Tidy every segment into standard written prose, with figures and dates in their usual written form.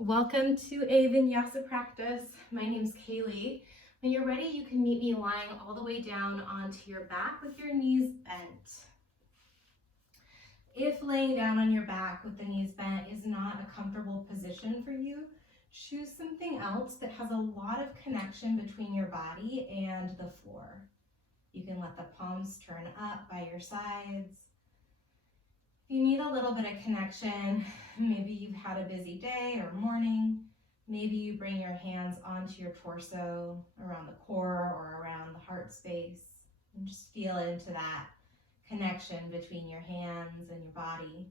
Welcome to a vinyasa practice. My name's Kaylee. When you're ready, you can meet me lying all the way down onto your back with your knees bent. If laying down on your back with the knees bent is not a comfortable position for you, choose something else that has a lot of connection between your body and the floor. You can let the palms turn up by your sides. If you need a little bit of connection, maybe you've had a busy day or morning, maybe you bring your hands onto your torso, around the core or around the heart space, and just feel into that connection between your hands and your body.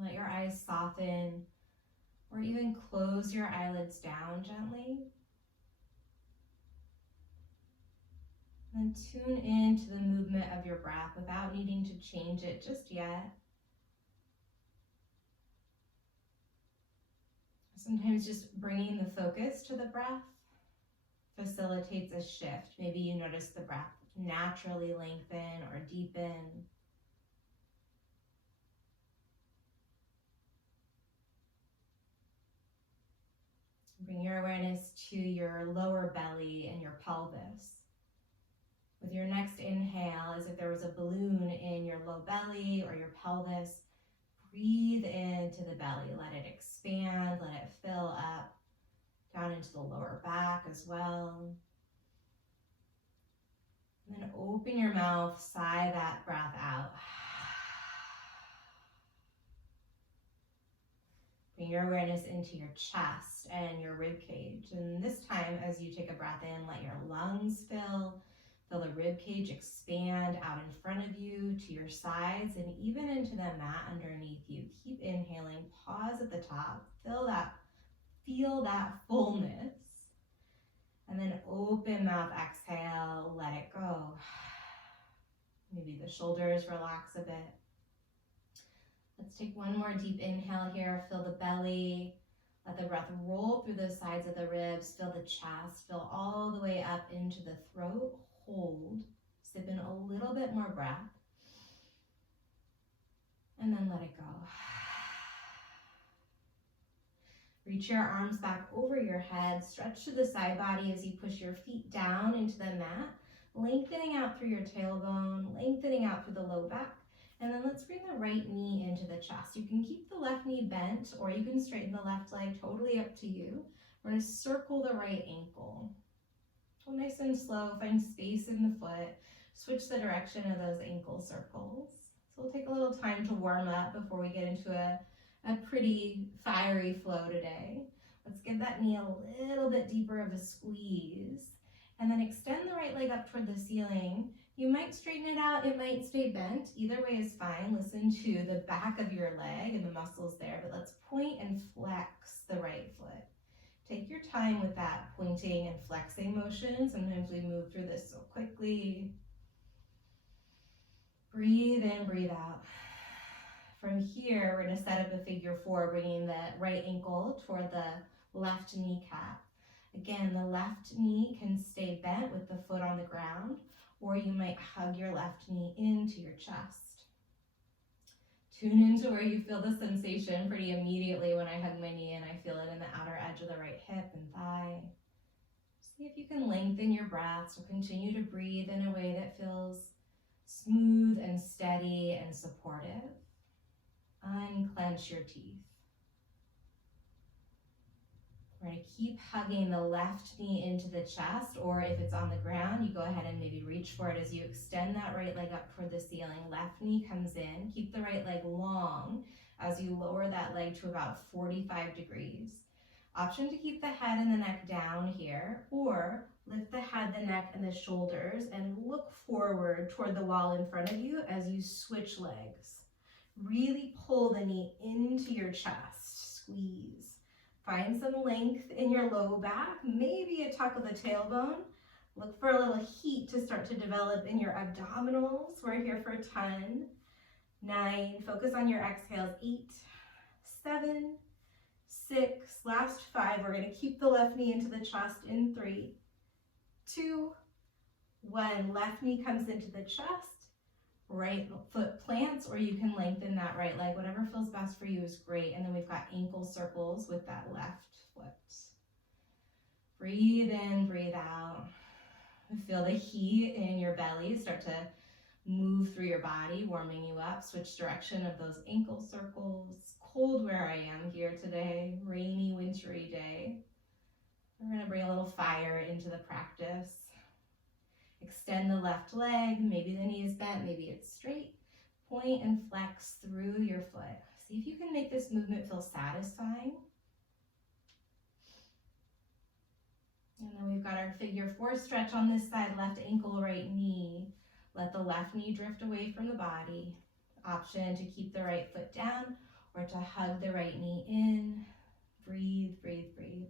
Let your eyes soften, or even close your eyelids down gently. And tune into the movement of your breath without needing to change it just yet. Sometimes just bringing the focus to the breath facilitates a shift. Maybe you notice the breath naturally lengthen or deepen. Bring your awareness to your lower belly and your pelvis. With your next inhale, as if there was a balloon in your low belly or your pelvis, breathe into the belly. Let it expand, let it fill up, down into the lower back as well. And then open your mouth, sigh that breath out. Bring your awareness into your chest and your rib cage. And this time, as you take a breath in, let your lungs fill the rib cage expand out in front of you, to your sides, and even into the mat underneath you. Keep inhaling, pause at the top, feel that fullness. And then open mouth, exhale, let it go. Maybe the shoulders relax a bit. Let's take one more deep inhale here. Fill the belly. Let the breath roll through the sides of the ribs. Fill the chest. Fill all the way up into the throat. Hold. Sip in a little bit more breath. And then let it go. Reach your arms back over your head. Stretch to the side body as you push your feet down into the mat. Lengthening out through your tailbone. Lengthening out through the low back. And then let's bring the right knee into the chest. You can keep the left knee bent or you can straighten the left leg, totally up to you. We're going to circle the right ankle. Go nice and slow, find space in the foot. Switch the direction of those ankle circles. So we'll take a little time to warm up before we get into a pretty fiery flow today. Let's give that knee a little bit deeper of a squeeze. And then extend the right leg up toward the ceiling. You might straighten it out, it might stay bent. Either way is fine. Listen to the back of your leg and the muscles there, but let's point and flex the right foot. Take your time with that pointing and flexing motion. Sometimes we move through this so quickly. Breathe in, breathe out. From here, we're going to set up a figure four, bringing the right ankle toward the left kneecap. Again, the left knee can stay bent with the foot on the ground, or you might hug your left knee into your chest. Tune into where you feel the sensation pretty immediately when I hug my knee and I feel it in the outer edge of the right hip and thigh. See if you can lengthen your breath, so continue to breathe in a way that feels smooth and steady and supportive. Unclench your teeth. We're going to keep hugging the left knee into the chest, or if it's on the ground, you go ahead and maybe reach for it as you extend that right leg up toward the ceiling. Left knee comes in. Keep the right leg long as you lower that leg to about 45 degrees. Option to keep the head and the neck down here, or lift the head, the neck, and the shoulders and look forward toward the wall in front of you as you switch legs. Really pull the knee into your chest. Squeeze. Find some length in your low back, maybe a tuck of the tailbone. Look for a little heat to start to develop in your abdominals. We're here for 10, 9, focus on your exhales, 8, 7, 6, last 5. We're going to keep the left knee into the chest in 3, 2, 1. Left knee comes into the chest. right foot plants, or you can lengthen that right leg. Whatever feels best for you is great. And then we've got ankle circles with that left foot. Breathe in, breathe out. Feel the heat in your belly start to move through your body, warming you up. Switch direction of those ankle circles. Cold where I am here today, rainy, wintry day. We're going to bring a little fire into the practice. Extend the left leg. Maybe the knee is bent, maybe it's straight. Point and flex through your foot. See if you can make this movement feel satisfying. And then we've got our figure 4 stretch on this side, left ankle, right knee. Let the left knee drift away from the body. Option to keep the right foot down or to hug the right knee in. Breathe, breathe, breathe.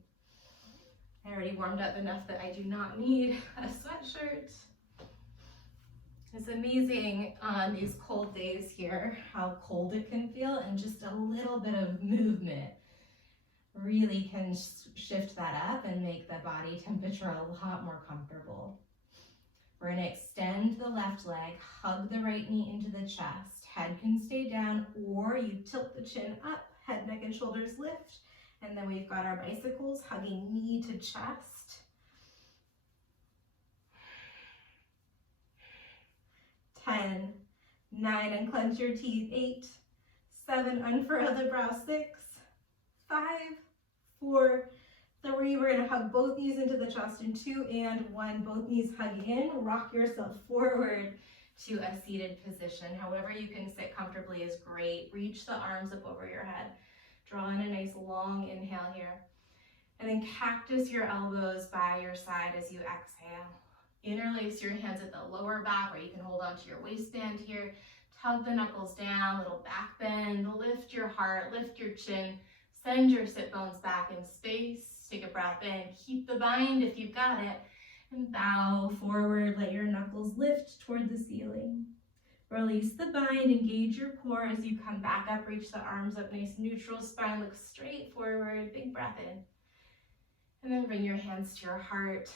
I already warmed up enough that I do not need a sweatshirt. It's amazing on these cold days here how cold it can feel, and just a little bit of movement really can shift that up and make the body temperature a lot more comfortable. We're going to extend the left leg, hug the right knee into the chest. Head can stay down, or you tilt the chin up, head, neck, and shoulders lift. And then we've got our bicycles, hugging knee to chest. 10, 9, unclench your teeth. 8, 7, unfurrow the brow. 6, 5, 4, 3. We're gonna hug both knees into the chest in 2 and 1. Both knees hug in. Rock yourself forward to a seated position. However you can sit comfortably is great. Reach the arms up over your head. Draw in a nice long inhale here. And then cactus your elbows by your side as you exhale. Interlace your hands at the lower back, or you can hold onto your waistband here. Tug the knuckles down, little back bend. Lift your heart, lift your chin. Send your sit bones back in space. Take a breath in. Keep the bind if you've got it. And bow forward. Let your knuckles lift toward the ceiling. Release the bind, engage your core as you come back up, reach the arms up, nice neutral spine, look straight forward, big breath in. And then bring your hands to your heart.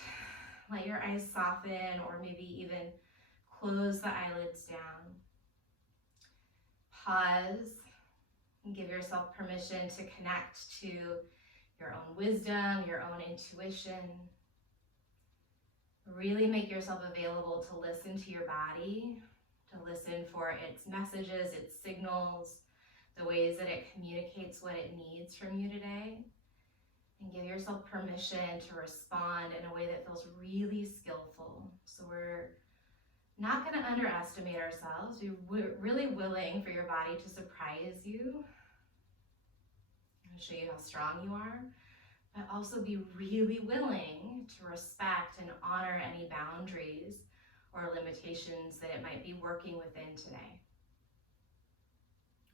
Let your eyes soften, or maybe even close the eyelids down. Pause and give yourself permission to connect to your own wisdom, your own intuition. Really make yourself available to listen to your body, to listen for its messages, its signals, the ways that it communicates what it needs from you today. And give yourself permission to respond in a way that feels really skillful. So we're not going to underestimate ourselves. We're really willing for your body to surprise you. I'm going to show you how strong you are, but also be really willing to respect and honor any boundaries or limitations that it might be working within today.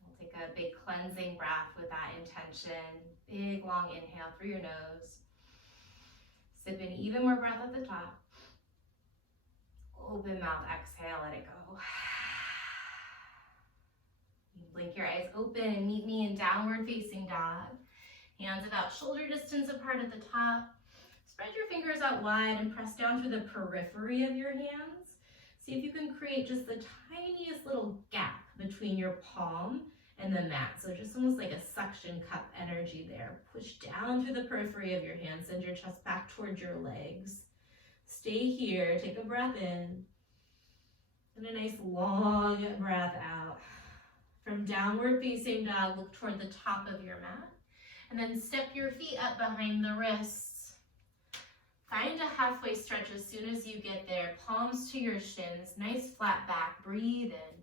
We'll take a big cleansing breath with that intention. Big long inhale through your nose. Sip in even more breath at the top. Open mouth, exhale, let it go. You blink your eyes open and meet me in downward facing dog. Hands about shoulder distance apart at the top. Spread your fingers out wide and press down through the periphery of your hands. See if you can create just the tiniest little gap between your palm and the mat. So just almost like a suction cup energy there. Push down through the periphery of your hands. Send your chest back towards your legs. Stay here. Take a breath in. And a nice long breath out. From downward facing dog, look toward the top of your mat. And then step your feet up behind the wrists. Find a halfway stretch as soon as you get there. Palms to your shins. Nice flat back. Breathe in.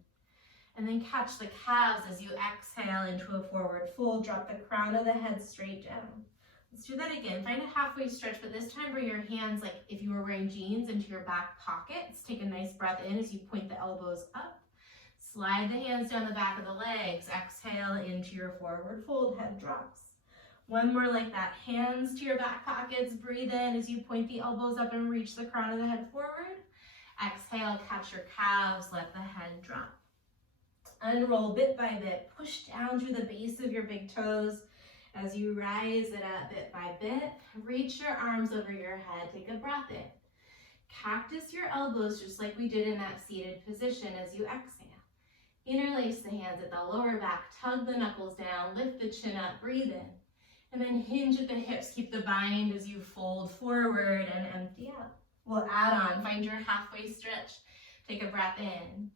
And then catch the calves as you exhale into a forward fold. Drop the crown of the head straight down. Let's do that again. Find a halfway stretch, but this time bring your hands, like if you were wearing jeans, into your back pockets. Take a nice breath in as you point the elbows up. Slide the hands down the back of the legs. Exhale into your forward fold. Head drops. One more like that. Hands to your back pockets. Breathe in as you point the elbows up and reach the crown of the head forward. Exhale, catch your calves. Let the head drop. Unroll bit by bit. Push down through the base of your big toes as you rise it up bit by bit. Reach your arms over your head. Take a breath in. Cactus your elbows just like we did in that seated position as you exhale. Interlace the hands at the lower back, tug the knuckles down, lift the chin up, breathe in. And then hinge at the hips, keep the bind as you fold forward and empty out. We'll add on, find your halfway stretch. Take a breath in.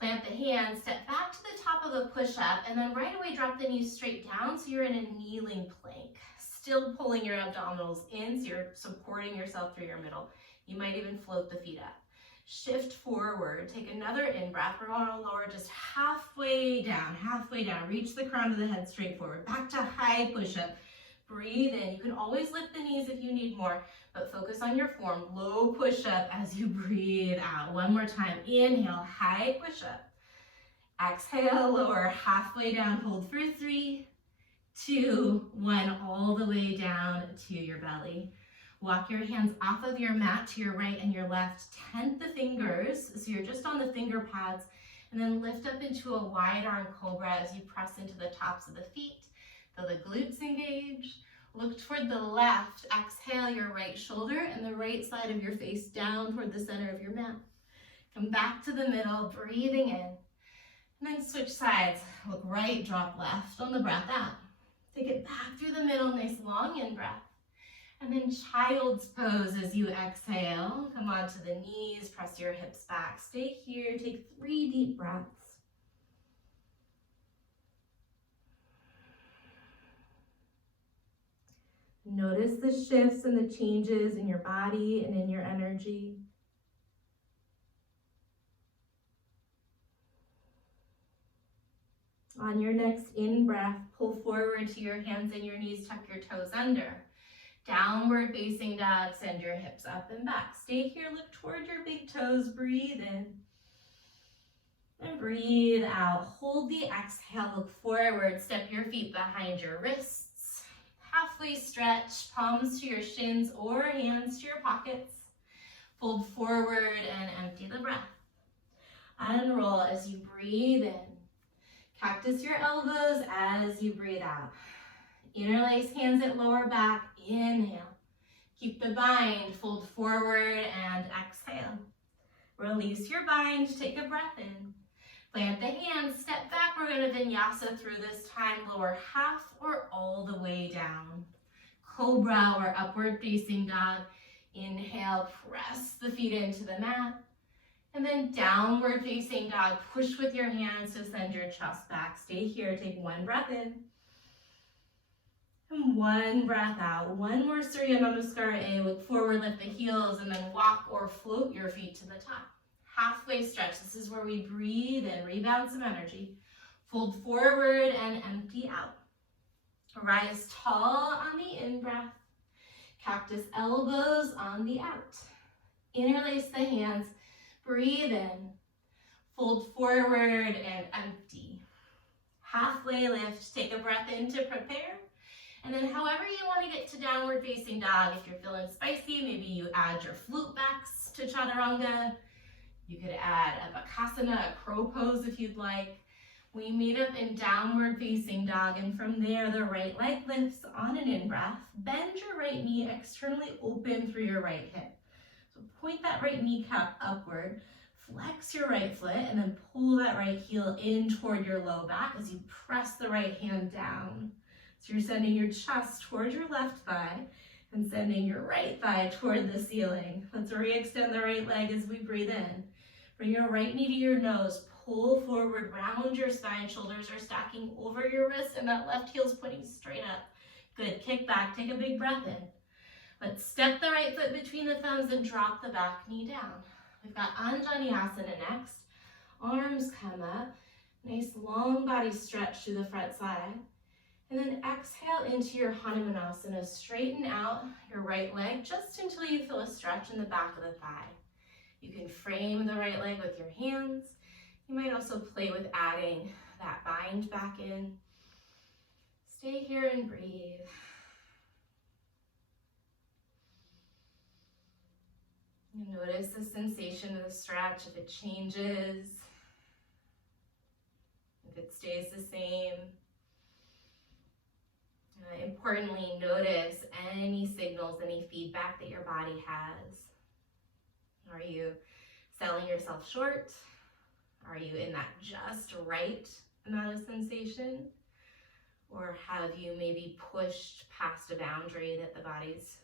Plant the hands, step back to the top of the push-up, and then right away drop the knees straight down so you're in a kneeling plank. Still pulling your abdominals in so you're supporting yourself through your middle. You might even float the feet up. Shift forward, take another in-breath. We're going to lower just halfway down. Reach the crown of the head straight forward. Back to high push-up. Breathe in. You can always lift the knees if you need more, but focus on your form. Low push-up as you breathe out. One more time. Inhale, high push-up. Exhale, lower halfway down. Hold for 3, 2, 1. All the way down to your belly. Walk your hands off of your mat to your right and your left. Tent the fingers, so you're just on the finger pads, and then lift up into a wide arm cobra as you press into the tops of the feet. Feel the glutes engage. Look toward the left. Exhale your right shoulder and the right side of your face down toward the center of your mat. Come back to the middle, breathing in. And then switch sides. Look right, drop left on the breath out. Take it back through the middle, nice long in-breath. And then child's pose as you exhale. Come onto the knees, press your hips back. Stay here, take 3 deep breaths. Notice the shifts and the changes in your body and in your energy. On your next in-breath, pull forward to your hands and your knees, tuck your toes under. Downward facing dog, send your hips up and back. Stay here, look toward your big toes, breathe in. And breathe out. Hold the exhale, look forward, step your feet behind your wrists. Halfway stretch, palms to your shins or hands to your pockets. Fold forward and empty the breath. Unroll as you breathe in. Cactus your elbows as you breathe out. Interlace hands at lower back, inhale. Keep the bind, fold forward and exhale. Release your bind, take a breath in. Plant the hands, step back. We're going to vinyasa through this time, lower half or all the way down. Cobra or upward facing dog. Inhale, press the feet into the mat. And then downward facing dog, push with your hands to send your chest back. Stay here, take 1 breath in. And 1 breath out. One more Surya Namaskar. Look forward, lift the heels, and then walk or float your feet to the top. Halfway stretch. This is where we breathe in, rebound some energy. Fold forward and empty out. Rise tall on the in-breath. Cactus elbows on the out. Interlace the hands. Breathe in. Fold forward and empty. Halfway lift. Take a breath in to prepare. And then however you want to get to downward facing dog, if you're feeling spicy, maybe you add your flute backs to chaturanga. You could add a bakasana, a crow pose if you'd like. We meet up in downward facing dog, and from there the right leg lifts on an in-breath. Bend your right knee externally open through your right hip. So point that right kneecap upward, flex your right foot, and then pull that right heel in toward your low back as you press the right hand down. So you're sending your chest toward your left thigh and sending your right thigh toward the ceiling. Let's re-extend the right leg as we breathe in. Bring your right knee to your nose, pull forward, round your spine, shoulders are stacking over your wrist, and that left heel's pointing straight up. Good, kick back, take a big breath in. Let's step the right foot between the thumbs and drop the back knee down. We've got Anjaneyasana next. Arms come up, nice long body stretch to the front side. And then exhale into your Hanumanasana. Straighten out your right leg just until you feel a stretch in the back of the thigh. You can frame the right leg with your hands. You might also play with adding that bind back in. Stay here and breathe. And notice the sensation of the stretch, if it changes, if it stays the same. Importantly, notice any signals, any feedback that your body has. Are you selling yourself short? Are you in that just right amount of sensation? Or have you maybe pushed past a boundary that the body's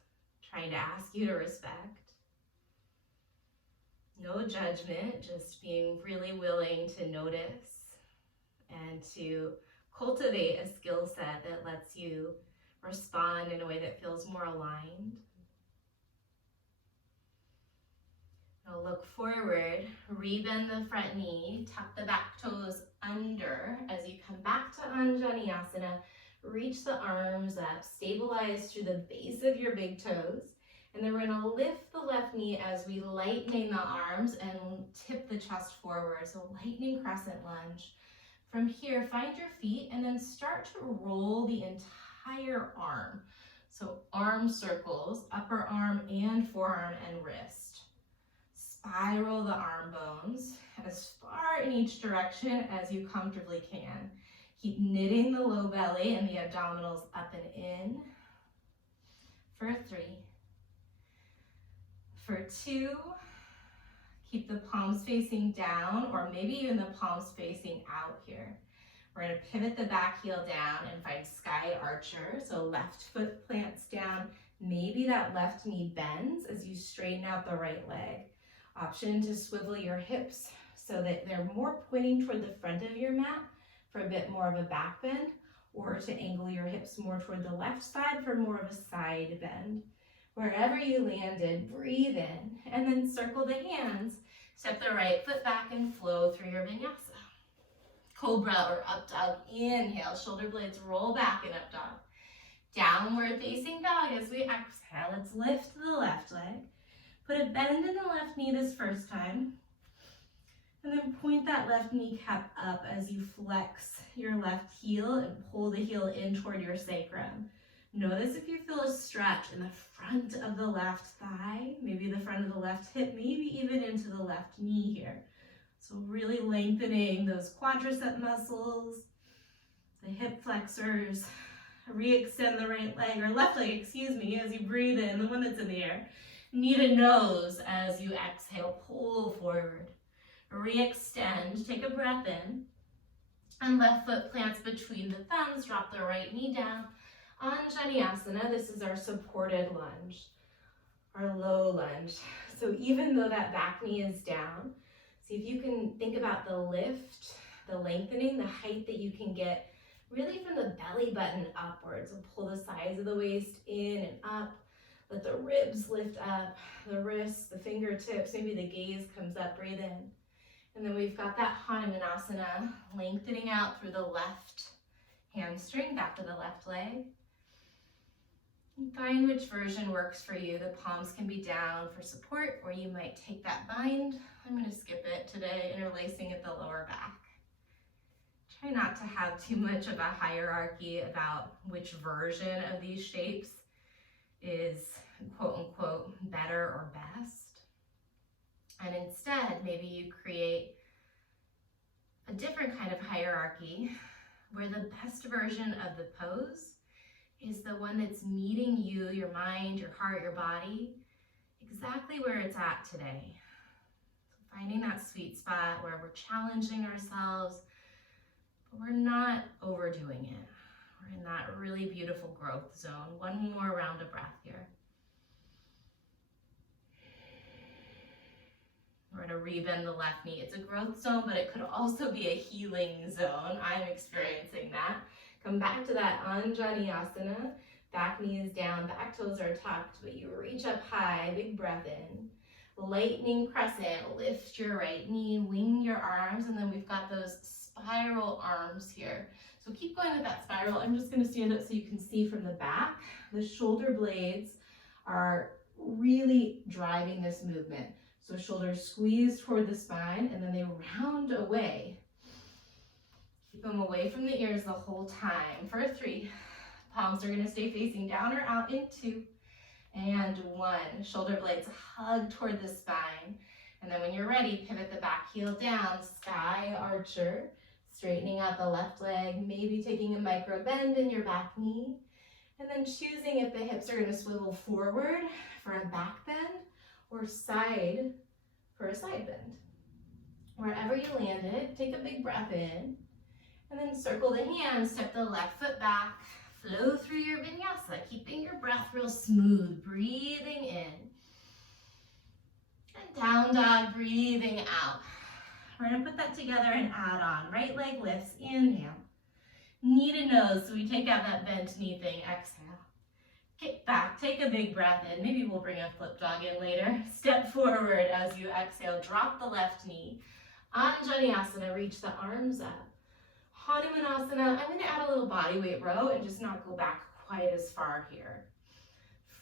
trying to ask you to respect? No judgment, just being really willing to notice and to cultivate a skill set that lets you respond in a way that feels more aligned. Now look forward, rebend the front knee, tuck the back toes under. As you come back to Anjaneyasana, reach the arms up, stabilize through the base of your big toes. And then we're gonna lift the left knee as we lightening the arms and tip the chest forward. So lightening crescent lunge. From here, find your feet and then start to roll the entire arm. So arm circles, upper arm and forearm and wrist. Spiral the arm bones as far in each direction as you comfortably can. Keep knitting the low belly and the abdominals up and in. For 3. For 2, keep the palms facing down, or maybe even the palms facing out here. We're going to pivot the back heel down and find sky archer. So left foot plants down. Maybe that left knee bends as you straighten out the right leg. Option to swivel your hips so that they're more pointing toward the front of your mat for a bit more of a back bend, or to angle your hips more toward the left side for more of a side bend. Wherever you landed, breathe in, and then circle the hands. Step the right foot back and flow through your vinyasa. Cobra or up dog, inhale, shoulder blades roll back and up dog. Downward facing dog as we exhale. Let's lift the left leg. Put a bend in the left knee this first time. And then point that left kneecap up as you flex your left heel and pull the heel in toward your sacrum. Notice if you feel a stretch in the front of the left thigh, maybe the front of the left hip, maybe even into the left knee here. So really lengthening those quadricep muscles, the hip flexors. Re-extend the right leg, or left leg, excuse me, as you breathe in, the one that's in the air. Knee to nose as you exhale, pull forward. Re-extend, take a breath in. And left foot plants between the thumbs, drop the right knee down. Anjaneyasana, this is our supported lunge, our low lunge. So even though that back knee is down, see if you can think about the lift, the lengthening, the height that you can get really from the belly button upwards. So pull the sides of the waist in and up. Let the ribs lift up, the wrists, the fingertips, maybe the gaze comes up, breathe in. And then we've got that Hanumanasana, lengthening out through the left hamstring, back to the left leg. And find which version works for you. The palms can be down for support, or you might take that bind. I'm going to skip it today, interlacing at the lower back. Try not to have too much of a hierarchy about which version of these shapes is quote unquote better or best. And instead, maybe you create a different kind of hierarchy where the best version of the pose is the one that's meeting you, your mind, your heart, your body, exactly where it's at today. So finding that sweet spot where we're challenging ourselves, but we're not overdoing it. We're in that really beautiful growth zone. One more round of breath here. We're going to rebend the left knee. It's a growth zone, but it could also be a healing zone. I'm experiencing that. Come back to that Anjaneyasana. Back knee is down, back toes are tucked, but you reach up high, big breath in. Lightning crescent, lift your right knee, wing your arms, and then we've got those spiral arms here. So keep going with that spiral. I'm just going to stand up so you can see from the back. The shoulder blades are really driving this movement. So shoulders squeeze toward the spine, and then they round away. Keep them away from the ears the whole time. For 3, palms are going to stay facing down or out in 2, and 1. Shoulder blades hug toward the spine. And then when you're ready, pivot the back heel down, sky archer, straightening out the left leg, maybe taking a micro bend in your back knee, and then choosing if the hips are going to swivel forward for a back bend or side for a side bend. Wherever you landed, take a big breath in, and then circle the hands, step the left foot back, flow through your vinyasa, keeping your breath real smooth, breathing in. And down dog, breathing out. We're gonna put that together and add on. Right leg lifts, inhale. Knee to nose, so we take out that bent knee thing, exhale. Kick back, take a big breath in. Maybe we'll bring a flip dog in later. Step forward as you exhale, drop the left knee. Anjaneyasana, reach the arms up. Hanumanasana, I'm gonna add a little body weight row and just not go back quite as far here.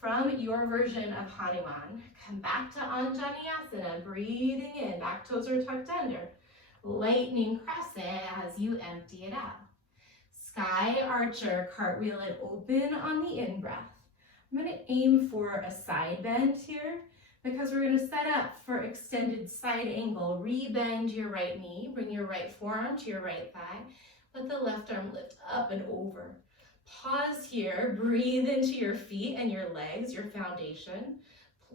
From your version of Hanuman, come back to Anjaneyasana, breathing in, back toes are tucked under. Lightning crescent as you empty it out. Sky archer, cartwheel it open on the in-breath. I'm gonna aim for a side bend here because we're gonna set up for extended side angle. Rebend your right knee, bring your right forearm to your right thigh. Let the left arm lift up and over. Pause here, breathe into your feet and your legs, your foundation.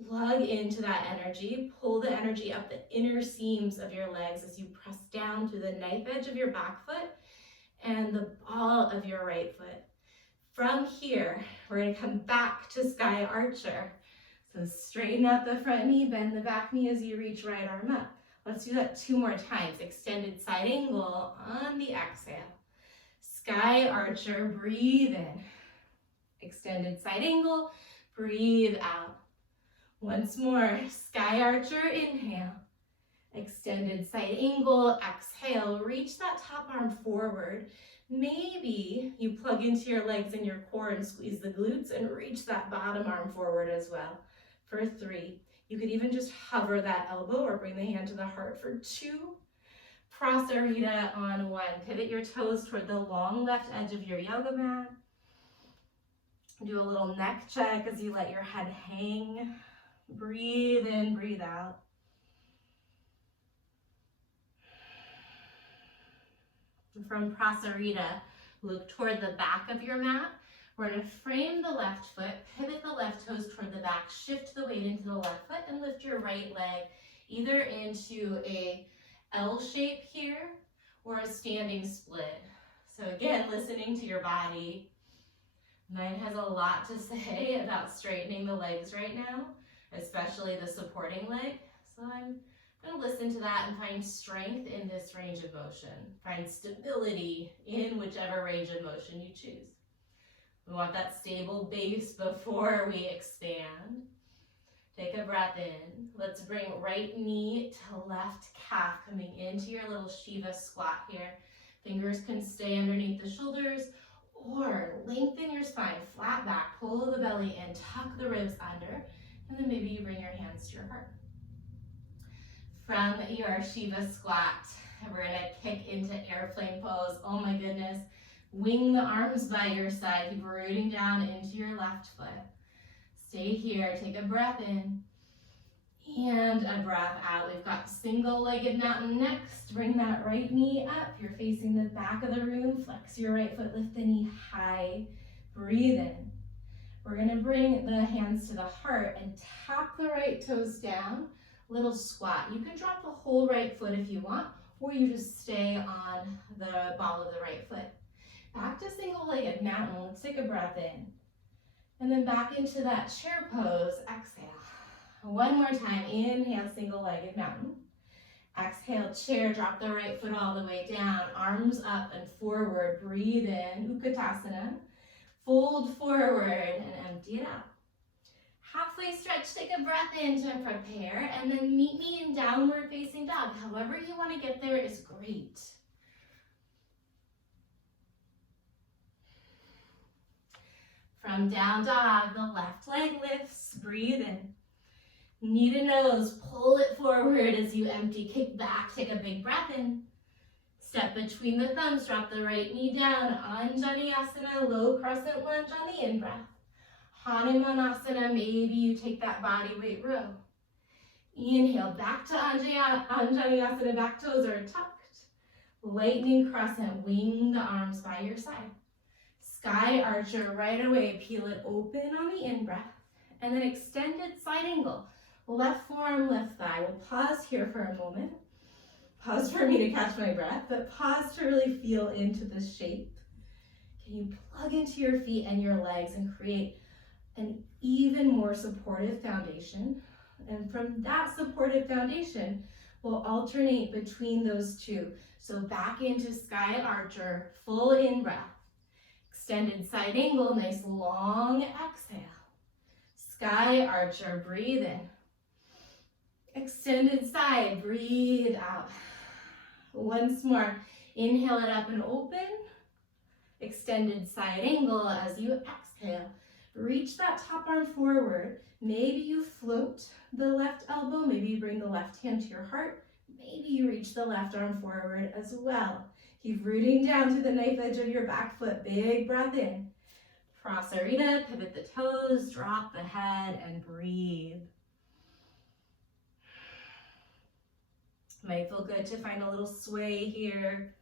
Plug into that energy, pull the energy up the inner seams of your legs as you press down through the knife edge of your back foot and the ball of your right foot. From here, we're gonna come back to sky archer. So straighten out the front knee, bend the back knee as you reach right arm up. Let's do that 2 more times. Extended side angle on the exhale. Sky archer, breathe in. Extended side angle, breathe out. Once more, sky archer, inhale. Extended side angle, exhale, reach that top arm forward. Maybe you plug into your legs and your core and squeeze the glutes and reach that bottom arm forward as well. For 3, you could even just hover that elbow or bring the hand to the heart for 2. Prasarita on 1. Pivot your toes toward the long left edge of your yoga mat. Do a little neck check as you let your head hang. Breathe in, breathe out. From Prasarita, look toward the back of your mat. We're going to frame the left foot, pivot the left toes toward the back, shift the weight into the left foot, and lift your right leg either into a L shape here or a standing split. So again, listening to your body. Mine has a lot to say about straightening the legs right now, especially the supporting leg. So I'm going to listen to that and find strength in this range of motion. Find stability in whichever range of motion you choose. We want that stable base before we expand. Take a breath in. Let's bring right knee to left calf, coming into your little Shiva squat here. Fingers can stay underneath the shoulders or lengthen your spine, flat back, pull the belly in, tuck the ribs under, and then maybe you bring your hands to your heart. From your Shiva squat, we're gonna kick into airplane pose. Oh my goodness. Wing the arms by your side, keep rooting down into your left foot. Stay here, take a breath in and a breath out. We've got single-legged mountain next. Bring that right knee up. You're facing the back of the room. Flex your right foot, lift the knee high. Breathe in. We're gonna bring the hands to the heart and tap the right toes down. Little squat. You can drop the whole right foot if you want, or you just stay on the ball of the right foot. Back to single-legged mountain. Let's take a breath in. And then back into that chair pose. Exhale. One more time. Inhale, single-legged mountain. Exhale, chair. Drop the right foot all the way down. Arms up and forward. Breathe in. Utkatasana. Fold forward and empty it out. Halfway stretch, take a breath in to prepare, and then meet me in downward facing dog. However you want to get there is great. From down dog, the left leg lifts, breathe in. Knee to nose, pull it forward as you empty, kick back, take a big breath in. Step between the thumbs, drop the right knee down, Anjaneyasana, low crescent lunge on the in-breath. Hanumanasana, maybe you take that body weight row. Inhale, back to Anjaneyasana, back toes are tucked. Lightning crescent, wing the arms by your side. Sky archer, right away, peel it open on the in-breath. And then extended side angle. Left forearm, left thigh. We'll pause here for a moment. Pause for me to catch my breath, but pause to really feel into the shape. Can you plug into your feet and your legs and create an even more supportive foundation? And from that supportive foundation, we'll alternate between those two. So back into sky archer, full in breath. Extended side angle, nice long exhale. Sky archer, breathe in. Extended side, breathe out. Once more, inhale it up and open. Extended side angle as you exhale. Reach that top arm forward. Maybe you float the left elbow. Maybe you bring the left hand to your heart. Maybe you reach the left arm forward as well. Keep rooting down to the knife edge of your back foot. Big breath in. Prasarita, pivot the toes, drop the head, and breathe. Might feel good to find a little sway here,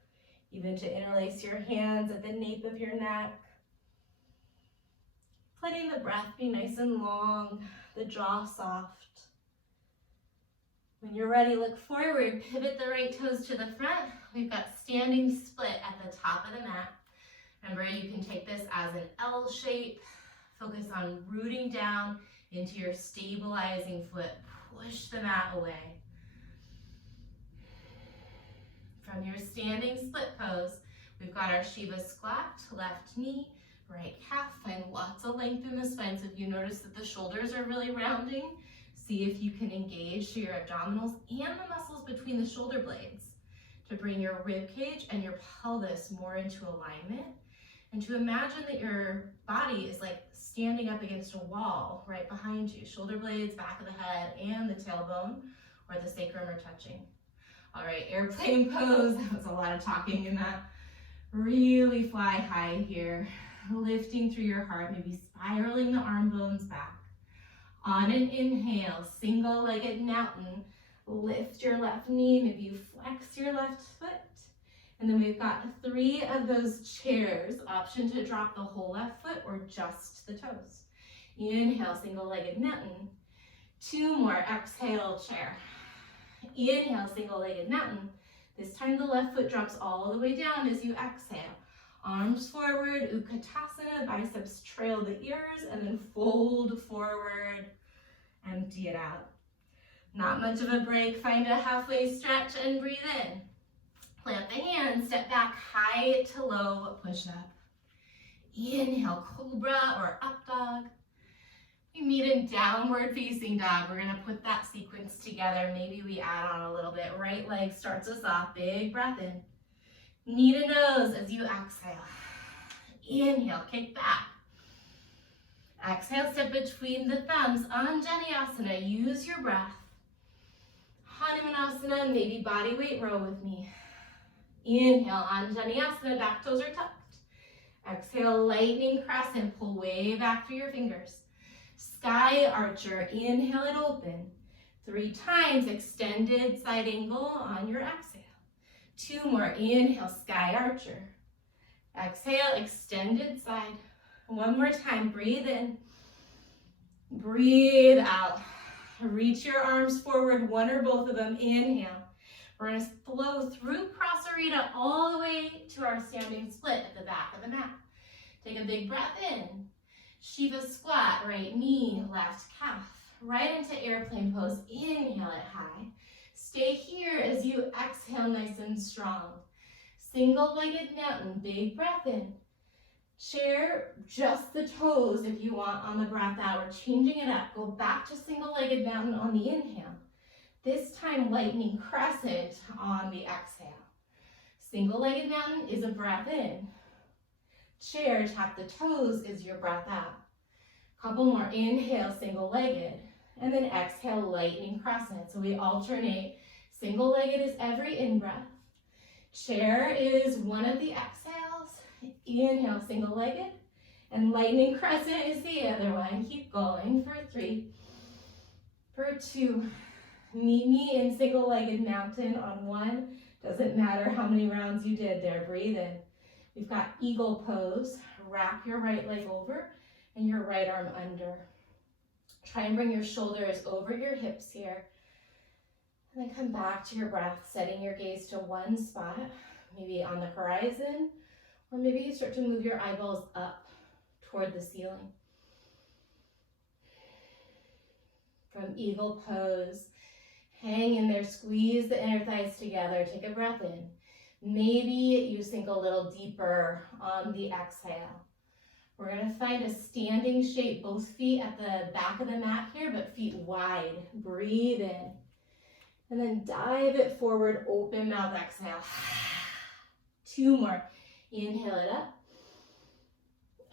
even to interlace your hands at the nape of your neck. Letting the breath be nice and long, the jaw soft. When you're ready, look forward, pivot the right toes to the front. We've got standing split at the top of the mat. Remember, you can take this as an L shape. Focus on rooting down into your stabilizing foot. Push the mat away. From your standing split pose, we've got our Shiva squat, left knee, right calf. Find lots of length in the spine. So if you notice that the shoulders are really rounding, see if you can engage to your abdominals and the muscles between the shoulder blades to bring your rib cage and your pelvis more into alignment, and to imagine that your body is like standing up against a wall right behind you. Shoulder blades, back of the head, and the tailbone or the sacrum are touching. All right, airplane pose. That was a lot of talking in that. Really fly high here, lifting through your heart, maybe spiraling the arm bones back. On an inhale, single-legged mountain. Lift your left knee, maybe you flex your left foot. And then we've got 3 of those chairs, option to drop the whole left foot or just the toes. Inhale, single-legged mountain. 2 more, exhale, chair. Inhale, single-legged mountain. This time the left foot drops all the way down as you exhale. Arms forward, Utkatasana, biceps trail the ears, and then fold forward, empty it out. Not much of a break, find a halfway stretch and breathe in. Plant the hands, step back, high to low, push up. Inhale, cobra or up dog. We meet in downward facing dog. We're gonna put that sequence together. Maybe we add on a little bit. Right leg starts us off, big breath in. Knee to nose as you exhale. Inhale, kick back. Exhale, step between the thumbs. Anjaneyasana, use your breath. Hanumanasana, maybe body weight row with me. Inhale, Anjaneyasana, back toes are tucked. Exhale, lightning crescent, pull way back through your fingers. Sky archer, inhale it open. 3 times, extended side angle on your exhale. 2 more, inhale, sky archer. Exhale, extended side. 1 more time, breathe in. Breathe out. Reach your arms forward, 1 or both of them, inhale. We're gonna flow through Prasarita all the way to our standing split at the back of the mat. Take a big breath in. Shiva squat, right knee, left calf. Right into airplane pose, inhale it high. Stay here as you exhale nice and strong. Single-legged mountain, big breath in. Chair, just the toes if you want on the breath out. We're changing it up. Go back to single-legged mountain on the inhale. This time, lightning crescent on the exhale. Single-legged mountain is a breath in. Chair, tap the toes is your breath out. Couple more, inhale, single-legged. And then exhale, lightning crescent. So we alternate. Single-legged is every in-breath. Chair is one of the exhales. Inhale, single-legged. And lightning crescent is the other one. Keep going for 3, for 2. Meet me in single-legged mountain on 1. Doesn't matter how many rounds you did there. Breathe in. We've got eagle pose. Wrap your right leg over and your right arm under. Try and bring your shoulders over your hips here. And then come back to your breath, setting your gaze to one spot, maybe on the horizon, or maybe you start to move your eyeballs up toward the ceiling. From eagle pose, hang in there, squeeze the inner thighs together, take a breath in. Maybe you sink a little deeper on the exhale. We're gonna find a standing shape, both feet at the back of the mat here, but feet wide. Breathe in. And then dive it forward, open mouth, exhale. 2 more. Inhale it up.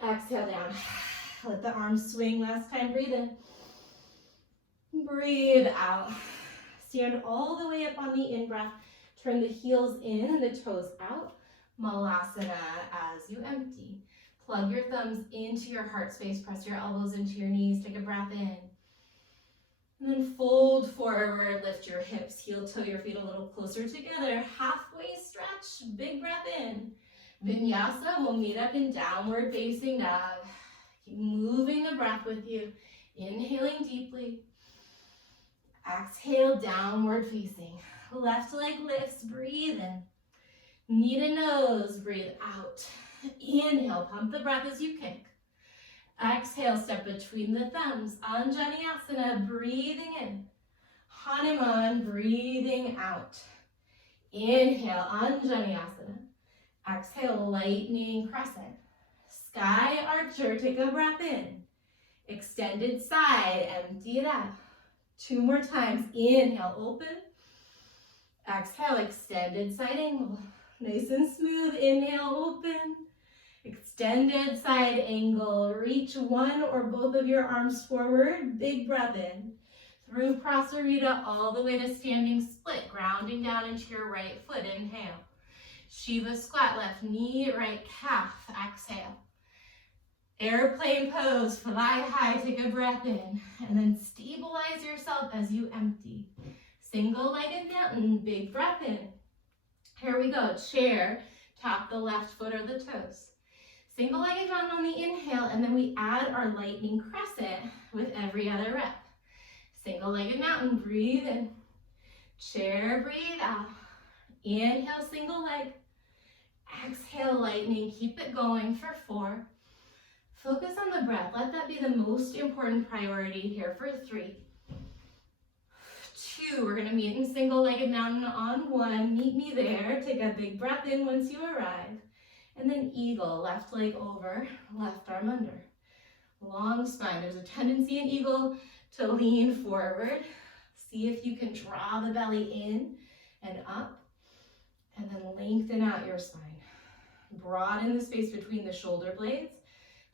Exhale down. Let the arms swing last time, breathe in. Breathe out. Stand all the way up on the in-breath. Turn the heels in and the toes out. Malasana as you empty. Plug your thumbs into your heart space. Press your elbows into your knees. Take a breath in. And then fold forward. Lift your hips. Heel toe your feet a little closer together. Halfway stretch. Big breath in. Vinyasa, we'll meet up in downward facing dog. Keep moving the breath with you. Inhaling deeply. Exhale, downward facing. Left leg lifts, breathe in. Knee to nose, breathe out. Inhale, pump the breath as you kick. Exhale, step between the thumbs. Anjaneyasana, breathing in. Hanuman, breathing out. Inhale, Anjaneyasana. Exhale, lightning crescent. Sky archer, take a breath in. Extended side, empty it out. 2 more times. Inhale, open. Exhale, extended side angle. Nice and smooth. Inhale, open. Extended side angle. Reach one or both of your arms forward. Big breath in. Through Prasarita all the way to standing split. Grounding down into your right foot. Inhale. Shiva squat, left knee, right calf. Exhale. Airplane pose, fly high, take a breath in, and then stabilize yourself as you empty. Single-legged mountain, big breath in. Here we go, chair, tap the left foot or the toes. Single-legged mountain on the inhale, and then we add our lightning crescent with every other rep. Single-legged mountain, breathe in. Chair, breathe out. Inhale, single leg. Exhale, lightning, keep it going for 4. Focus on the breath. Let that be the most important priority here for 3. 2, we're gonna meet in single-legged mountain on 1. Meet me there. Take a big breath in once you arrive. And then eagle, left leg over, left arm under. Long spine. There's a tendency in eagle to lean forward. See if you can draw the belly in and up. And then lengthen out your spine. Broaden the space between the shoulder blades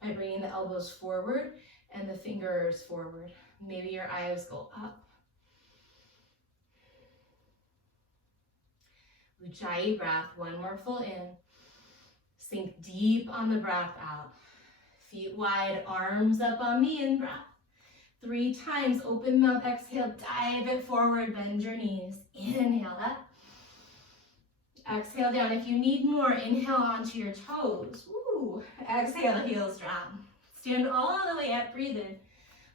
by bringing the elbows forward and the fingers forward. Maybe your eyes go up. Ujjayi breath, 1 more full in. Sink deep on the breath out. Feet wide, arms up on the in breath. 3 times, open mouth, exhale, dive it forward, bend your knees. Inhale up. Exhale down. If you need more, inhale onto your toes. Ooh. Exhale, heels drop. Stand all the way up, breathe in.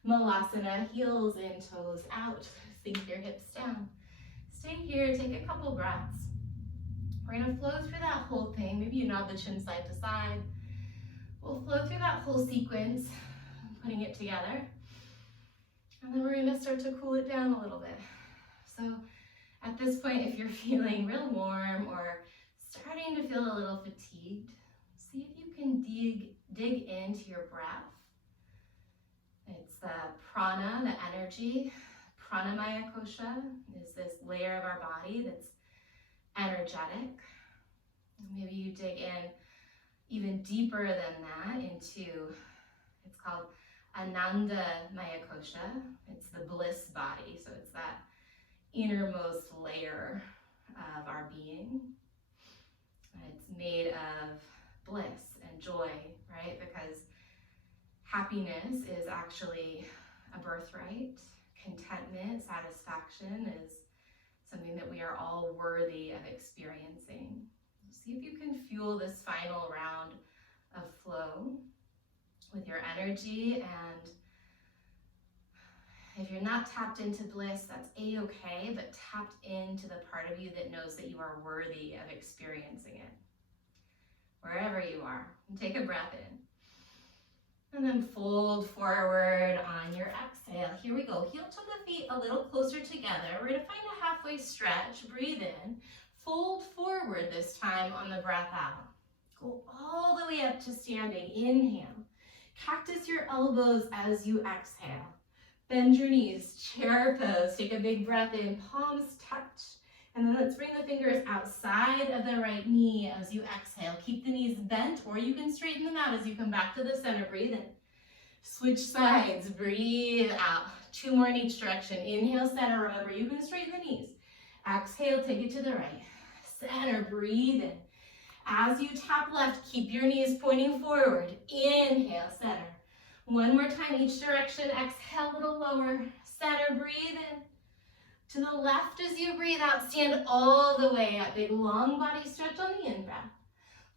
Malasana, heels in, toes out. Sink your hips down. Stay here, take a couple breaths. We're gonna flow through that whole thing. Maybe you nod the chin side to side. We'll flow through that whole sequence, putting it together. And then we're gonna start to cool it down a little bit. So at this point, if you're feeling real warm or starting to feel a little fatigued, see if you can dig into your breath. It's the prana, the energy. Pranamaya kosha is this layer of our body that's energetic. Maybe you dig in even deeper than that into, it's called Ananda Maya kosha. It's the bliss body, so it's that innermost layer of our being. It's made of bliss and joy, right? Because happiness is actually a birthright. Contentment, satisfaction is something that we are all worthy of experiencing. See if you can fuel this final round of flow with your energy and If you're not tapped into bliss, that's a-okay, but tapped into the part of you that knows that you are worthy of experiencing it. Wherever you are, and take a breath in. And then fold forward on your exhale. Here we go. Heel to the feet a little closer together. We're going to find a halfway stretch. Breathe in. Fold forward this time on the breath out. Go all the way up to standing. Inhale. Cactus your elbows as you exhale. Bend your knees. Chair pose. Take a big breath in. Palms touch. And then let's bring the fingers outside of the right knee as you exhale. Keep the knees bent, or you can straighten them out as you come back to the center. Breathe in. Switch sides. Breathe out. 2 more in each direction. Inhale, center. Remember, you can straighten the knees. Exhale, take it to the right. Center. Breathe in. As you tap left, keep your knees pointing forward. Inhale, center. 1 more time each direction. Exhale, a little lower. Center. Breathe in. To the left as you breathe out, stand all the way up. Big long body stretch on the in-breath.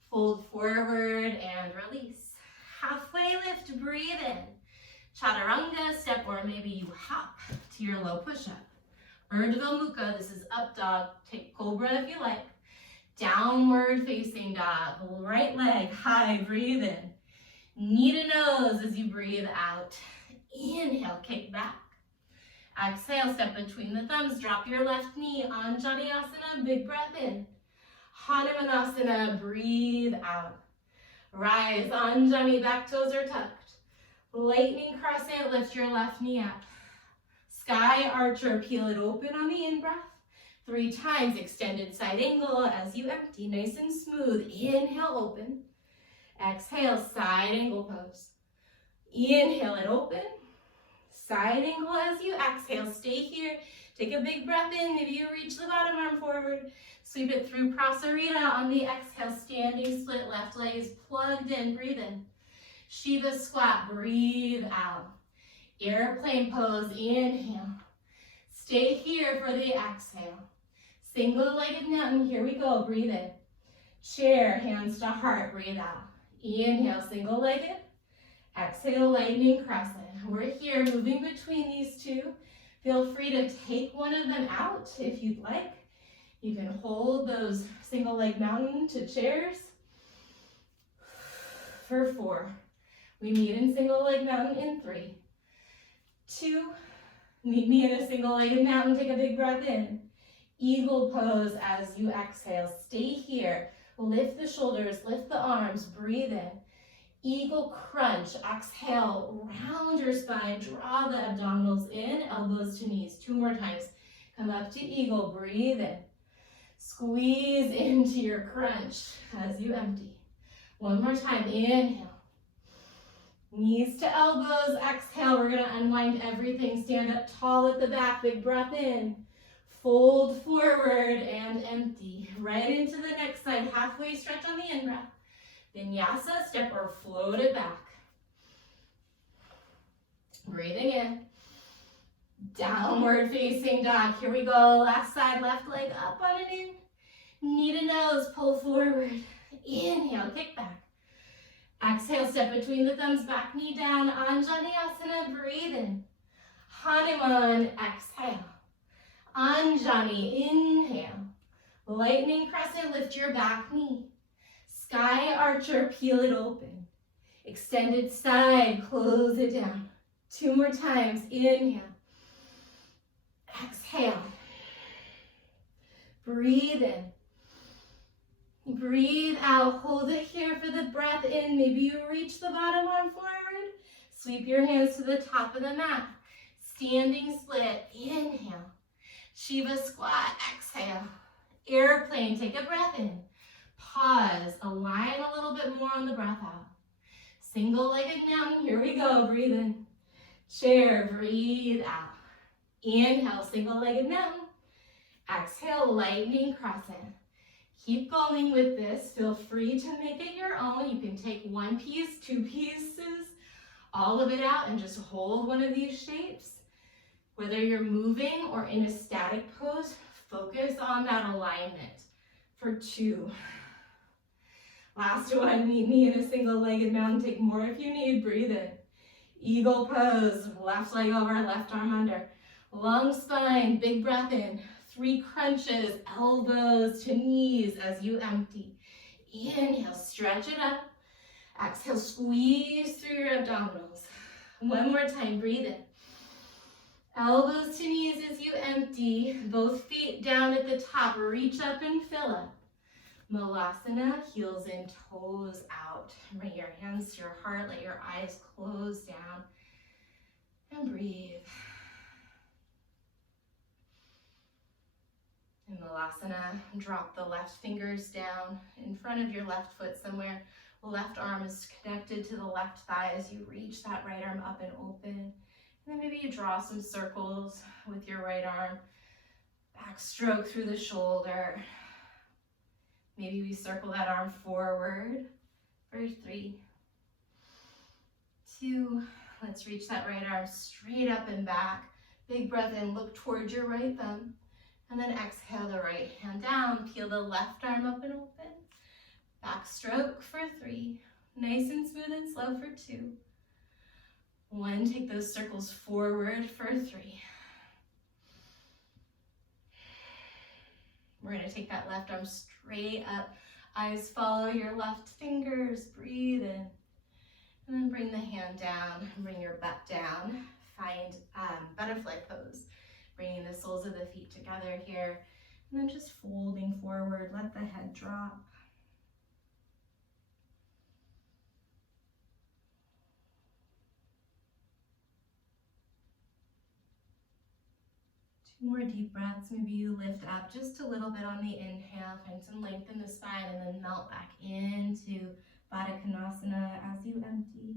Fold forward and release. Halfway lift, breathe in. Chaturanga step, or maybe you hop to your low push-up. Urdhva Mukha, this is up dog. Take cobra if you like. Downward facing dog. Right leg high, breathe in. Knee to nose as you breathe out. Inhale, kick back. Exhale, step between the thumbs, drop your left knee, Anjaneyasana, big breath in. Hanumanasana, breathe out. Rise, Anjani, back toes are tucked. Lightning crescent, lift your left knee up. Sky archer, peel it open on the in-breath. 3 times, extended side angle as you empty, nice and smooth. Inhale, open. Exhale, side angle pose. Inhale it open. Side angle as you exhale. Stay here. Take a big breath in. Maybe you reach the bottom arm forward. Sweep it through Prasarita on the exhale. Standing split. Left leg is plugged in. Breathe in. Shiva squat. Breathe out. Airplane pose. Inhale. Stay here for the exhale. Single-legged mountain. Here we go. Breathe in. Chair. Hands to heart. Breathe out. Inhale. Single-legged. Exhale, lightning crescent. We're here moving between these two. Feel free to take one of them out if you'd like. You can hold those single leg mountain to chairs for 4. We meet in single leg mountain in 3, 2. Meet me in a single legged mountain. Take a big breath in. Eagle pose as you exhale. Stay here. Lift the shoulders, lift the arms, breathe in. Eagle crunch, exhale, round your spine, draw the abdominals in, elbows to knees. 2 more times. Come up to eagle, breathe in. Squeeze into your crunch as you empty. 1 more time, inhale. Knees to elbows, exhale. We're gonna unwind everything. Stand up tall at the back, big breath in. Fold forward and empty. Right into the next side, halfway stretch on the in-breath. Vinyasa, step or float it back. Breathing in. Downward facing dog. Here we go. Last side, left leg up on an in. Knee to nose, pull forward. Inhale, kick back. Exhale, step between the thumbs, back knee down. Anjaneyasana, breathe in. Hanuman, exhale. Anjani, inhale. Lightning crescent, lift your back knee. Sky archer, peel it open. Extended side, close it down. 2 more times, inhale. Exhale. Breathe in. Breathe out, hold it here for the breath in. Maybe you reach the bottom arm forward. Sweep your hands to the top of the mat. Standing split, inhale. Shiva squat, exhale. Airplane, take a breath in. Pause, align a little bit more on the breath out. Single-legged mountain, here we go, breathe in. Chair, breathe out. Inhale, single-legged mountain. Exhale, lightning crescent. Keep going with this. Feel free to make it your own. You can take 1 piece, 2 pieces, all of it out and just hold one of these shapes. Whether you're moving or in a static pose, focus on that alignment for 2. Last one, meet me in a single-legged mountain. Take more if you need, breathe in. Eagle pose, left leg over, left arm under. Long spine, big breath in. 3 crunches, elbows to knees as you empty. Inhale, stretch it up. Exhale, squeeze through your abdominals. One more time, breathe in. Elbows to knees as you empty. Both feet down at the top. Reach up and fill up. Malasana, heels in, toes out. Bring your hands to your heart. Let your eyes close down. And breathe. In Malasana, drop the left fingers down in front of your left foot somewhere. Left arm is connected to the left thigh as you reach that right arm up and open. And then maybe you draw some circles with your right arm. Backstroke through the shoulder. Maybe we circle that arm forward for 3, 2. Let's reach that right arm straight up and back. Big breath in, look towards your right thumb. And then exhale the right hand down. Peel the left arm up and open. Backstroke for 3. Nice and smooth and slow for 2. 1, take those circles forward for 3. We're gonna take that left arm straight up. Eyes follow your left fingers. Breathe in. And then bring the hand down. Bring your butt down. Find butterfly pose. Bringing the soles of the feet together here. And then just folding forward. Let the head drop. 2 more deep breaths. Maybe you lift up just a little bit on the inhale. Find some length in the spine and then melt back into Baddha Konasana as you empty.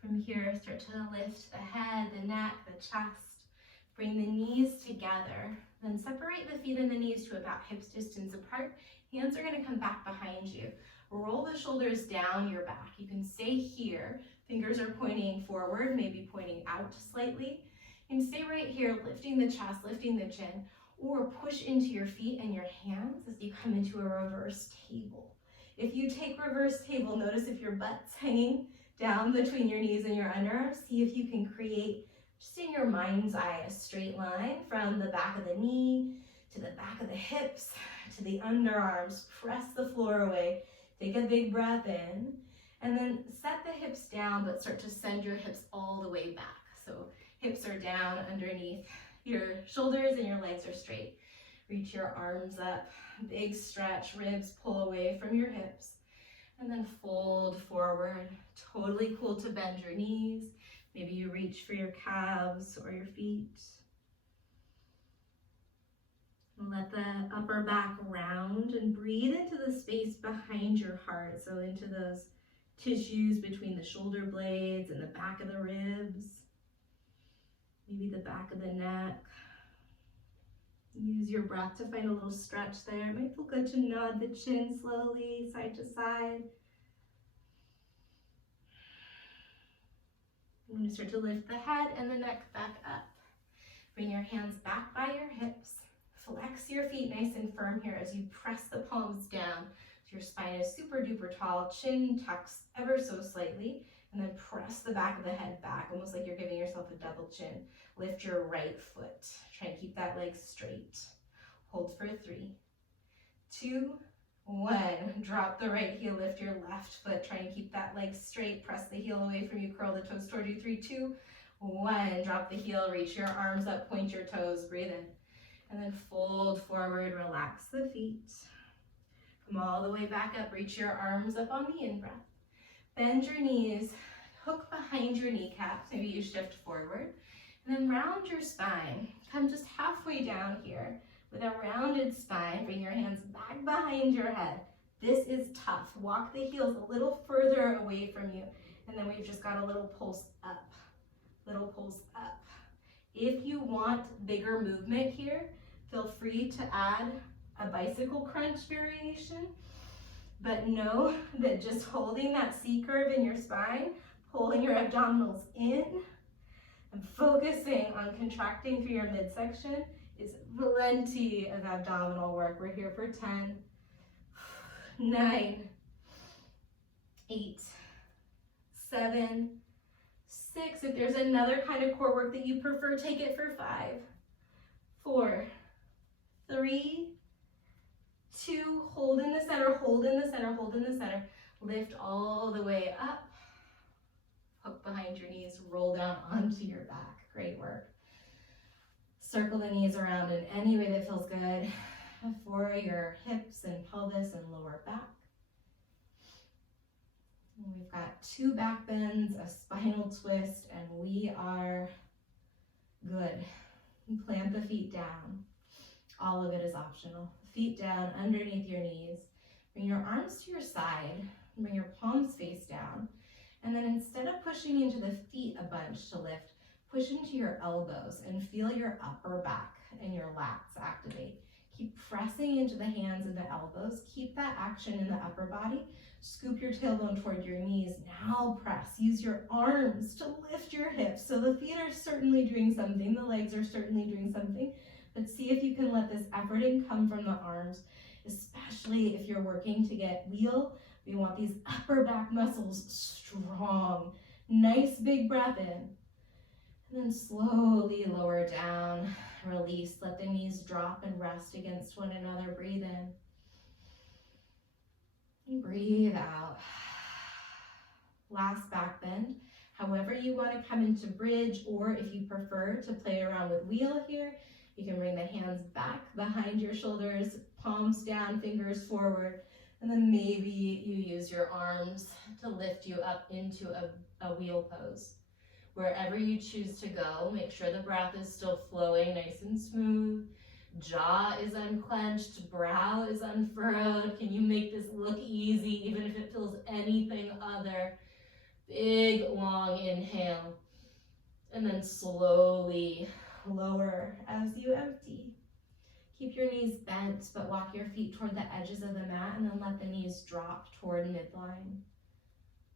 From here, start to lift the head, the neck, the chest. Bring the knees together. Then separate the feet and the knees to about hips distance apart. Hands are going to come back behind you. Roll the shoulders down your back. You can stay here. Fingers are pointing forward, maybe pointing out slightly. You can stay right here, lifting the chest, lifting the chin, or push into your feet and your hands as you come into a reverse table. If you take reverse table, notice if your butt's hanging down between your knees and your underarms. See if you can create, just in your mind's eye, a straight line from the back of the knee to the back of the hips to the underarms. Press the floor away. Take a big breath in, and then set the hips down, but start to send your hips all the way back. So hips are down underneath your shoulders and your legs are straight. Reach your arms up, big stretch, ribs pull away from your hips, and then fold forward. Totally cool to bend your knees. Maybe you reach for your calves or your feet. Let the upper back round and breathe into the space behind your heart. So into those tissues between the shoulder blades and the back of the ribs. Maybe the back of the neck. Use your breath to find a little stretch there. It might feel good to nod the chin slowly, side to side. I'm going to start to lift the head and the neck back up. Bring your hands back by your hips. Flex your feet nice and firm here as you press the palms down. So your spine is super duper tall, chin tucks ever so slightly, and then press the back of the head back, almost like you're giving yourself a double chin. Lift your right foot. Try and keep that leg straight. Hold for 3, 2, 1. Drop the right heel, lift your left foot. Try and keep that leg straight. Press the heel away from you, curl the toes toward you. 3, 2, 1. Drop the heel, reach your arms up, point your toes, breathe in. And then fold forward, relax the feet. Come all the way back up, reach your arms up on the in-breath. Bend your knees, hook behind your kneecaps, maybe you shift forward. And then round your spine. Come just halfway down here. With a rounded spine, bring your hands back behind your head. This is tough. Walk the heels a little further away from you. And then we've just got a little pulse up, little pulse up. If you want bigger movement here, feel free to add a bicycle crunch variation, but know that just holding that C curve in your spine, pulling your abdominals in, and focusing on contracting through your midsection is plenty of abdominal work. We're here for 10, 9, 8, 7, 6. If there's another kind of core work that you prefer, take it for 5, 4, 3, 2. Hold in the center, hold in the center, hold in the center. Lift all the way up. Hook behind your knees, roll down onto your back. Great work. Circle the knees around in any way that feels good for your hips and pelvis and lower back. And we've got 2 back bends, a spinal twist, and we are good. Plant the feet down. All of it is optional. Feet down underneath your knees. Bring your arms to your side. Bring your palms face down. And then instead of pushing into the feet a bunch to lift, push into your elbows and feel your upper back and your lats activate. Keep pressing into the hands and the elbows. Keep that action in the upper body. Scoop your tailbone toward your knees. Now press. Use your arms to lift your hips. So the feet are certainly doing something. The legs are certainly doing something. But see if you can let this efforting come from the arms, especially if you're working to get wheel. We want these upper back muscles strong. Nice big breath in. And then slowly lower down, release. Let the knees drop and rest against one another. Breathe in. And breathe out. Last back bend. However you want to come into bridge, or if you prefer to play around with wheel here, you can bring the hands back behind your shoulders, palms down, fingers forward. And then maybe you use your arms to lift you up into a wheel pose. Wherever you choose to go, make sure the breath is still flowing nice and smooth. Jaw is unclenched, brow is unfurrowed. Can you make this look easy, even if it feels anything other? Big, long inhale. And then slowly lower as you empty. Keep your knees bent, but walk your feet toward the edges of the mat, and then let the knees drop toward midline.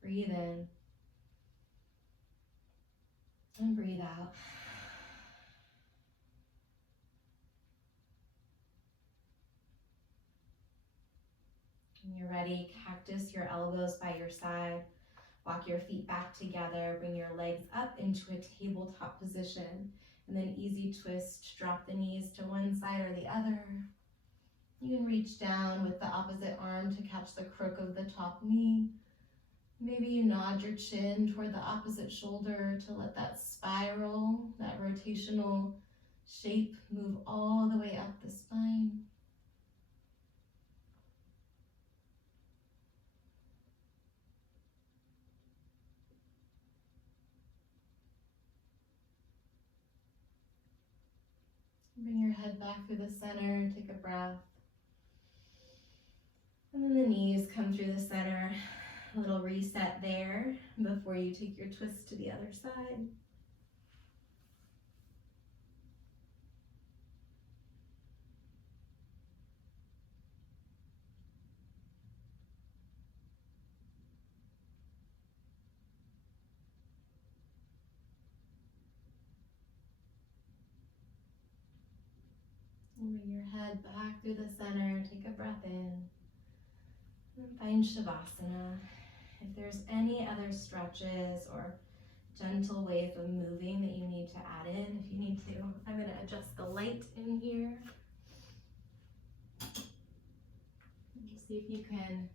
Breathe in. And breathe out. When you're ready, cactus your elbows by your side. Walk your feet back together. Bring your legs up into a tabletop position. And then easy twist, drop the knees to one side or the other. You can reach down with the opposite arm to catch the crook of the top knee. Maybe you nod your chin toward the opposite shoulder to let that spiral, that rotational shape move all the way up the spine. Bring your head back through the center, take a breath. And then the knees come through the center. A little reset there before you take your twist to the other side. And bring your head back through the center, take a breath in. And find Shavasana. If there's any other stretches or gentle ways of moving that you need to add in, if you need to, I'm going to adjust the light in here. See if you can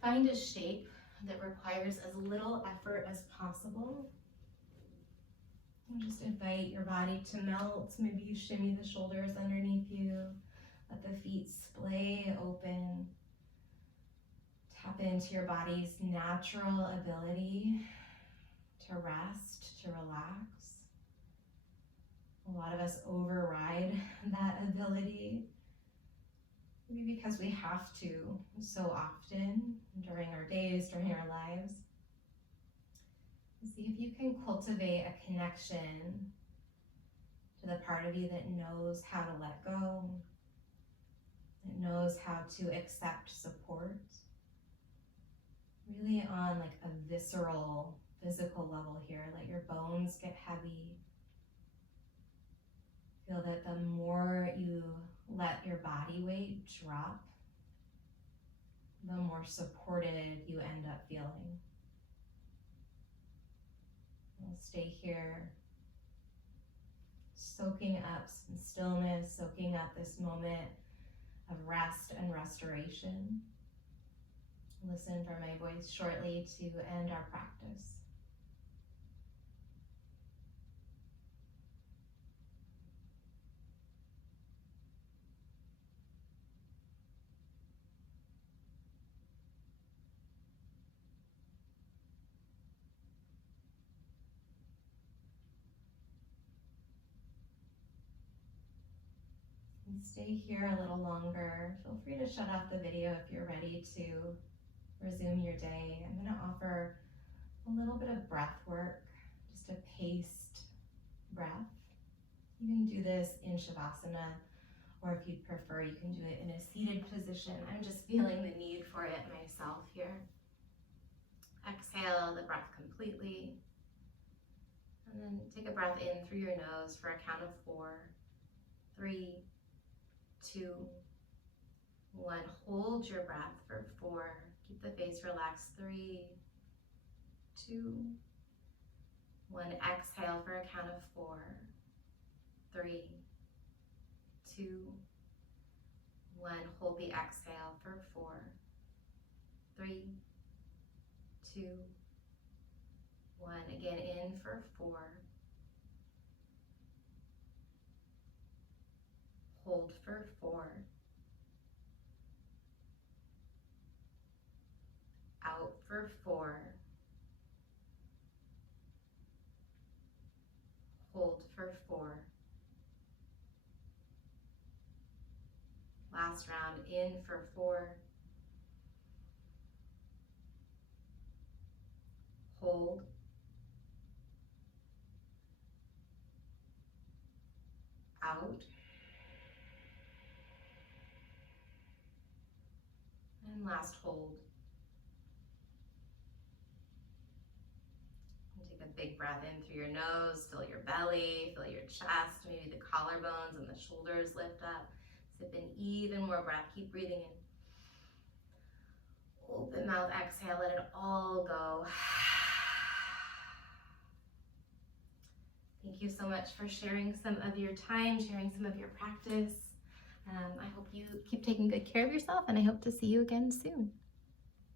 find a shape that requires as little effort as possible. And just invite your body to melt. Maybe you shimmy the shoulders underneath you. Let the feet splay open. Tap into your body's natural ability to rest, to relax. A lot of us override that ability, maybe because we have to so often during our days, during our lives. See if you can cultivate a connection to the part of you that knows how to let go, that knows how to accept support. Really on like a visceral, physical level here. Let your bones get heavy. Feel that the more you let your body weight drop, the more supported you end up feeling. We'll stay here, soaking up some stillness, soaking up this moment of rest and restoration. Listen for my voice shortly to end our practice. Stay here a little longer. Feel free to shut off the video if you're ready to resume your day. I'm going to offer a little bit of breath work, just a paced breath. You can do this in Shavasana, or if you'd prefer, you can do it in a seated position. I'm just feeling the need for it myself here. Exhale the breath completely, and then take a breath in through your nose for a count of 4, 3, 2, 1. Hold your breath for 4. Keep the face relaxed. 3, 2, 1. Exhale for a count of 4, 3, 2, 1. Hold the exhale for 4, 3, 2, 1. Again, in for 4. Hold for 4. Out for 4. Hold for 4. Last round, in for 4. Hold. Out. And last hold. And take a big breath in through your nose, fill your belly, fill your chest, maybe the collarbones and the shoulders lift up. Sip in even more breath, keep breathing in. Open mouth, exhale, let it all go. Thank you so much for sharing some of your time, sharing some of your practice. I hope you keep taking good care of yourself, and I hope to see you again soon.